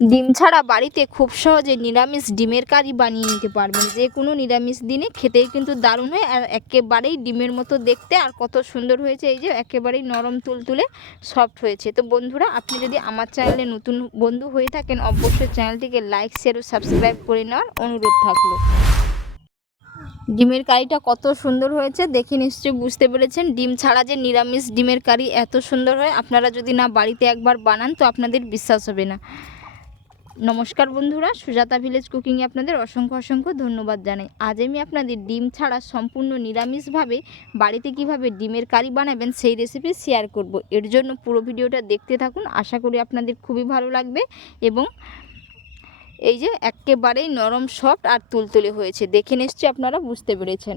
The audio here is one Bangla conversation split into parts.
ডিম ছাড়া বাড়িতে খুব সহজে নিরামিষ ডিমের কারি বানিয়ে নিতে পারবেন। যে কোনো নিরামিষ দিনে খেতেই কিন্তু দারুণ হয়। আর একেবারেই ডিমের মতো দেখতে আর কত সুন্দর হয়েছে। এই যে একেবারেই নরম তুলতুলে সফট হয়েছে। তো বন্ধুরা, আপনি যদি আমার চ্যানেলে নতুন বন্ধু হয়ে থাকেন, অবশ্যই চ্যানেলটিকে লাইক শেয়ার ও সাবস্ক্রাইব করে নেওয়ার অনুরোধ থাকল। ডিমের কারিটা কত সুন্দর হয়েছে দেখে নিশ্চয়ই বুঝতে পেরেছেন। ডিম ছাড়া যে নিরামিষ ডিমের কারি এত সুন্দর হয়, আপনারা যদি না বাড়িতে একবার বানান তো আপনাদের বিশ্বাস হবে না। নমস্কার বন্ধুরা, সুজাতা ভিলেজ কুকিংয়ে আপনাদের অসংখ্য অসংখ্য ধন্যবাদ জানাই। আজ আমি আপনাদের ডিম ছাড়া সম্পূর্ণ নিরামিষভাবে বাড়িতে কীভাবে ডিমের কারি বানাবেন সেই রেসিপি শেয়ার করব। এর জন্য পুরো ভিডিওটা দেখতে থাকুন, আশা করি আপনাদের খুবই ভালো লাগবে এবং এই যে একেবারেই নরম সফট আর তুলতুলে হয়েছে। দেখে নিশ্চয়ই আপনারা বুঝতে পেরেছেন।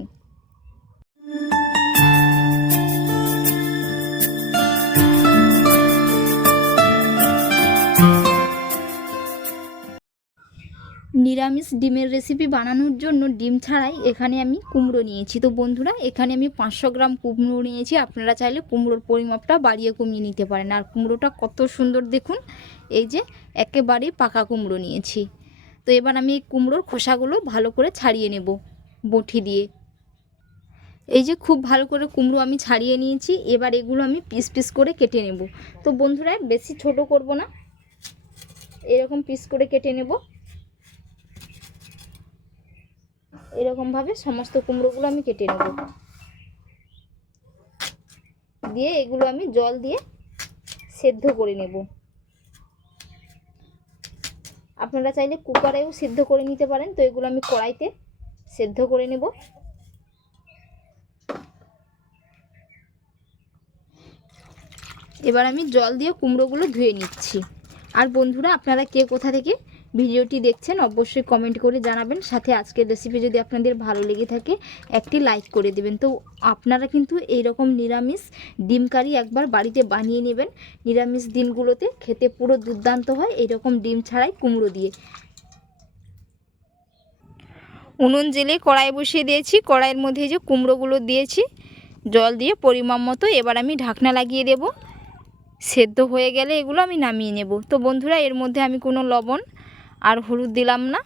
নিরামিষ ডিমের রেসিপি বানানোর জন্য ডিম ছাড়াই এখানে আমি কুমড়ো নিয়েছি। তো বন্ধুরা, এখানে আমি পাঁচশো গ্রাম কুমড়ো নিয়েছি। আপনারা চাইলে কুমড়োর পরিমাপটা বাড়িয়ে কমিয়ে নিতে পারেন। আর কুমড়োটা কত সুন্দর দেখুন, এই যে একেবারেই পাকা কুমড়ো নিয়েছি। তো এবার আমি এই কুমড়োর খোসাগুলো ভালো করে ছাড়িয়ে নেব বটি দিয়ে। এই যে খুব ভালো করে কুমড়ো আমি ছাড়িয়ে নিয়েছি, এবার এগুলো আমি পিস পিস করে কেটে নেব। তো বন্ধুরা, বেশি ছোট করব না। এরকম পিস করে কেটে নেব। এরকমভাবে সমস্ত কুমড়োগুলো আমি কেটে নেব। দিয়ে এগুলো আমি জল দিয়ে সেদ্ধ করে নেব। আপনারা চাইলে কুকারেও সেদ্ধ করে নিতে পারেন, তো এগুলো আমি কড়াইতে সেদ্ধ করে নেব। এবার আমি জল দিয়ে কুমড়োগুলো ধুয়ে নিচ্ছি। আর বন্ধুরা, আপনারা কে কোথা থেকে ভিডিওটি দেখছেন, অবশ্যই কমেন্ট করে জানাবেন। সাথে আজকের রেসিপি যদি আপনাদের ভালো লেগে থাকে, একটি লাইক করে দেবেন। তো আপনারা কিন্তু এই রকম নিরামিষ ডিম কারি একবার বাড়িতে বানিয়ে নেবেন। নিরামিষ দিনগুলোতে খেতে পুরো দুর্দান্ত হয় এইরকম ডিম ছাড়াই কুমড়ো দিয়ে। উনুন জেলে কড়াই বসিয়ে দিয়েছি। কড়াইয়ের মধ্যে যে কুমড়োগুলো দিয়েছি, জল দিয়ে পরিমাণ মতো এবার আমি ঢাকনা লাগিয়ে দেব। সেদ্ধ হয়ে গেলে এগুলো আমি নামিয়ে নেব। তো বন্ধুরা, এর মধ্যে আমি কোনো লবণ আর হলুদ দিলাম না।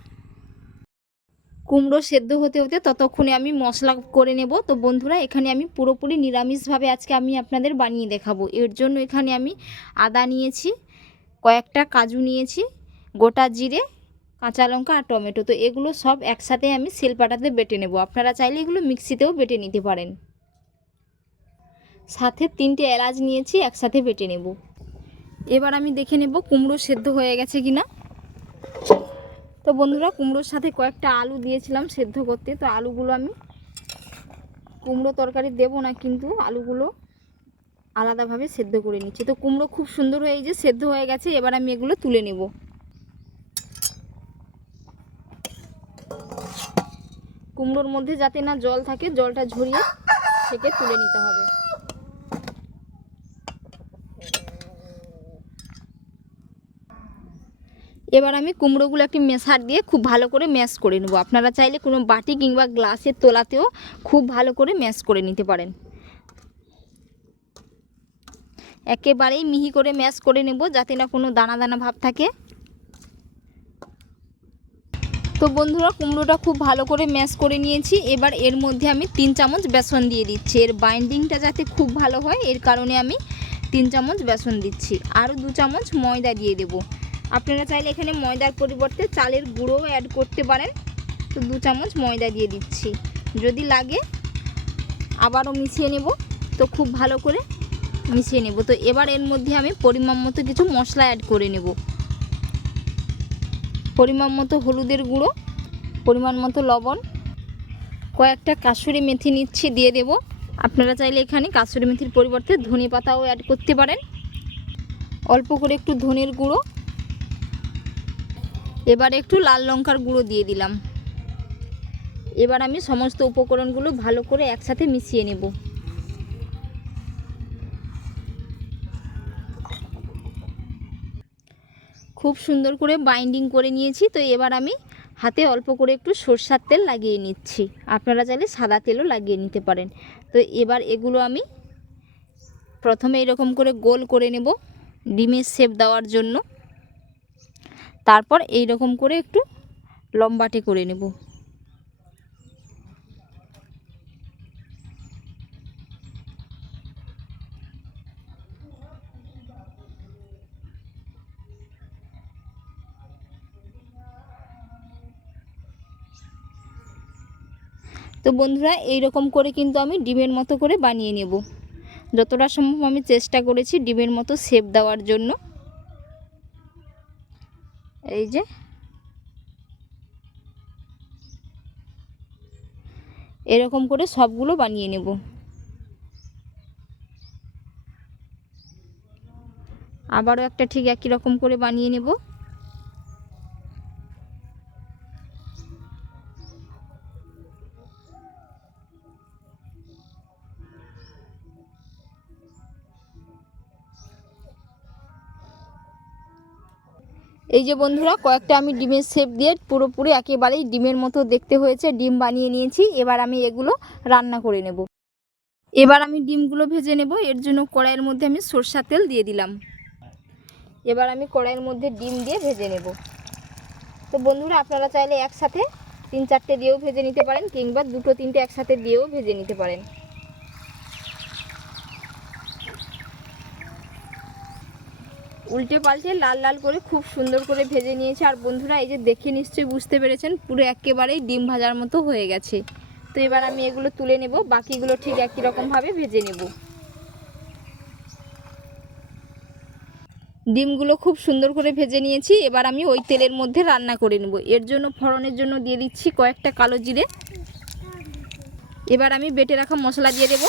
কুমড়ো সেদ্ধ হতে হতে ততক্ষণে আমি মশলা করে নেব। তো বন্ধুরা, এখানে আমি পুরোপুরি নিরামিষভাবে আজকে আমি আপনাদের বানিয়ে দেখাবো। এর জন্য এখানে আমি আদা নিয়েছি, কয়েকটা কাজু নিয়েছি, গোটা জিরে, কাঁচা লঙ্কা আর টমেটো। তো এগুলো সব একসাথে আমি শিলপাটাতে বেটে নেব। আপনারা চাইলে এগুলো মিক্সিতেও বেটে নিতে পারেন। সাথে তিনটে এলাচ নিয়েছি, একসাথে বেটে নেব। এবার আমি দেখে নেব কুমড়ো সেদ্ধ হয়ে গেছে কিনা। তো বন্ধুরা, কুমড়োর সাথে কয়েকটা আলু দিয়েছিলাম সেদ্ধ করতে। তো আলুগুলো আমি কুমড়ো তরকারি দেব না, কিন্তু আলুগুলো আলাদাভাবে সেদ্ধ করে নিচ্ছি। তো কুমড়ো খুব সুন্দর হয়ে যে সেদ্ধ হয়ে গেছে, এবার আমি এগুলো তুলে নেব। কুমড়োর মধ্যে যাতে না জল থাকে, জলটা ঝরিয়ে থেকে তুলে নিতে হবে। এবার আমি কুমড়োগুলো একটি মেশার দিয়ে খুব ভালো করে ম্যাশ করে নেব। আপনারা চাইলে কোনো বাটি কিংবা গ্লাসের তোলাতেও খুব ভালো করে ম্যাশ করে নিতে পারেন। একেবারেই মিহি করে ম্যাশ করে নেব যাতে না কোনো দানা দানা ভাব থাকে। তো বন্ধুরা, কুমড়োটা খুব ভালো করে ম্যাশ করে নিয়েছি। এবার এর মধ্যে আমি তিন চামচ বেসন দিয়ে দিচ্ছি। এর বাইন্ডিংটা যাতে খুব ভালো হয়, এর কারণে আমি তিন চামচ বেসন দিচ্ছি। আরও দু চামচ ময়দা দিয়ে দেবো। আপনারা চাইলে এখানে ময়দার পরিবর্তে চালের গুঁড়োও অ্যাড করতে পারেন। তো দু চামচ ময়দা দিয়ে দিচ্ছি। যদি লাগে, আবারও মিশিয়ে নেব। তো খুব ভালো করে মিশিয়ে নেব। তো এবার এর মধ্যে আমি পরিমাণ মতো কিছু মশলা অ্যাড করে নেব। পরিমাণ মতো হলুদের গুঁড়ো, পরিমাণ মতো লবণ, কয়েকটা কাসুরি মেথি নিচ্ছি, দিয়ে দেব। আপনারা চাইলে এখানে কাসুরি মেথির পরিবর্তে ধনে পাতাও অ্যাড করতে পারেন। অল্প করে একটু ধনের গুঁড়ো এবার একটু লাল লঙ্কার গুঁড়ো দিয়ে দিলাম। এবার আমি সমস্ত উপকরণগুলো ভালো করে একসাথে মিশিয়ে নেব। খুব সুন্দর করে বাইন্ডিং করে নিয়েছি, তো এবার আমি হাতে অল্প করে একটু সরষার তেল লাগিয়ে নিচ্ছি। আপনারা চাইলে সাদা তেলও লাগিয়ে নিতে পারেন। তো এবার এগুলো আমি প্রথমে এরকম করে গোল করে নেব, ডিমের শেপ দেওয়ার জন্য। তারপর এই রকম করে একটু লম্বাটে করে নেব। তো বন্ধুরা এই রকম করে কিন্তু আমি ডিমের মতো করে বানিয়ে নেব। যতটা সম্ভব আমি চেষ্টা করেছি ডিমের মতো শেপ দেওয়ার জন্য। এই যে। এরকম করে সবগুলো বানিয়ে নেব। আবারও একটা ঠিক একই রকম করে বানিয়ে নেব। এই যে বন্ধুরা, কয়েকটা আমি ডিমের শেপ দিয়ে পুরোপুরি একেবারেই ডিমের মতো দেখতে হয়েছে, ডিম বানিয়ে নিয়েছি। এবার আমি এগুলো রান্না করে নেব। এবার আমি ডিমগুলো ভেজে নেব। এর জন্য কড়াইয়ের মধ্যে আমি সরষা তেল দিয়ে দিলাম। এবার আমি কড়াইয়ের মধ্যে ডিম দিয়ে ভেজে নেব। তো বন্ধুরা, আপনারা চাইলে একসাথে তিন চারটে দিয়েও ভেজে নিতে পারেন, কিংবা দুটো তিনটে একসাথে দিয়েও ভেজে নিতে পারেন। উল্টে পাল্টে লাল লাল করে খুব সুন্দর করে ভেজে নিয়েছে। আর বন্ধুরা, এই যে দেখে নিশ্চয়ই বুঝতে পেরেছেন, পুরো একেবারেই ডিম ভাজার মতো হয়ে গেছে। তো এবার আমি এগুলো তুলে নেব, বাকিগুলো ঠিক একই রকমভাবে ভেজে নেব। ডিমগুলো খুব সুন্দর করে ভেজে নিয়েছি, এবার আমি ওই তেলের মধ্যে রান্না করে নেব। এর জন্য, ফড়নের জন্য দিয়ে দিচ্ছি কয়েকটা কালো জিরে। এবার আমি বেটে রাখা মশলা দিয়ে দেবো।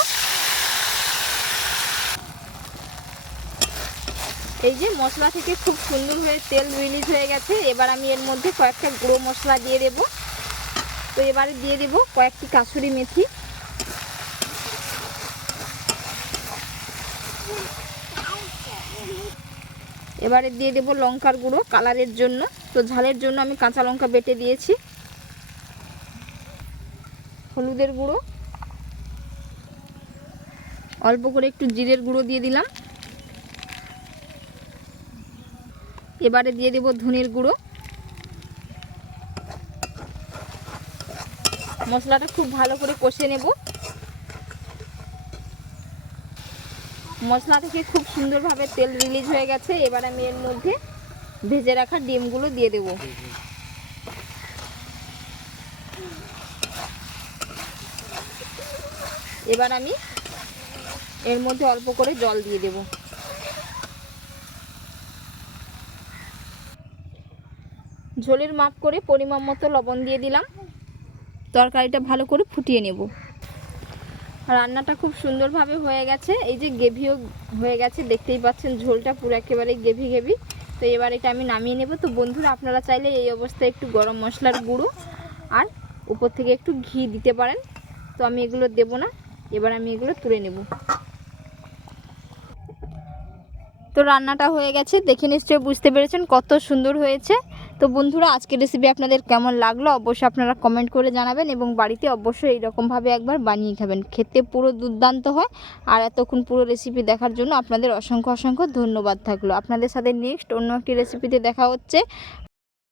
এই যে মশলা থেকে খুব সুন্দর হয়ে তেল রিলিজ হয়ে গেছে। এবার আমি এর মধ্যে কয়েকটা গুঁড়ো মশলা দিয়ে দেব। তো এবারে দিয়ে দেব কয়েকটি কাসুরি মেথি। এবারে দিয়ে দেব লঙ্কার গুঁড়ো কালারের জন্য। তো ঝালের জন্য আমি কাঁচা লঙ্কা বেটে দিয়েছি। হলুদের গুঁড়ো। অল্প করে একটু জিরের গুঁড়ো দিয়ে দিলাম। এবারে দিয়ে দেব ধনের গুঁড়ো। মশলাটা খুব ভালো করে কষে নেব। মশলা থেকে খুব সুন্দরভাবে তেল রিলিজ হয়ে গেছে। এবার আমি এর মধ্যে ভেজে রাখা ডিমগুলো দিয়ে দেব। এবার আমি এর মধ্যে অল্প করে জল দিয়ে দেবো। ঝোলের মাপ করে পরিমাণ মতো লবণ দিয়ে দিলাম। তরকারিটা ভালো করে ফুটিয়ে নেব। রান্নাটা খুব সুন্দরভাবে হয়ে গেছে। এই যে গেভিও হয়ে গেছে, দেখতেই পাচ্ছেন ঝোলটা পুরো একেবারে গেভি গেভি তো এবার এটা আমি নামিয়ে নেব। তো বন্ধুরা, আপনারা চাইলে এই অবস্থায় একটু গরম মশলার গুঁড়ো আর উপর থেকে একটু ঘি দিতে পারেন। তো আমি এগুলো দেব না, এবার আমি এগুলো তুলে নেব। তো রান্নাটা হয়ে গেছে। দেখে নিশ্চয়ই বুঝতে পেরেছেন কত সুন্দর হয়েছে। তো বন্ধুরা, আজকের রেসিপি আপনাদের কেমন লাগল অবশ্যই আপনারা কমেন্ট করে জানাবেন এবং বাড়িতে অবশ্যই এইরকমভাবে একবার বানিয়ে খাবেন। খেতে পুরো দুর্দান্ত হয় আর এতক্ষণ পুরো রেসিপি দেখার জন্য আপনাদের অসংখ্য অসংখ্য ধন্যবাদ থাকল। আপনাদের সাথে নেক্সট অন্য একটি রেসিপিতে দেখা হচ্ছে।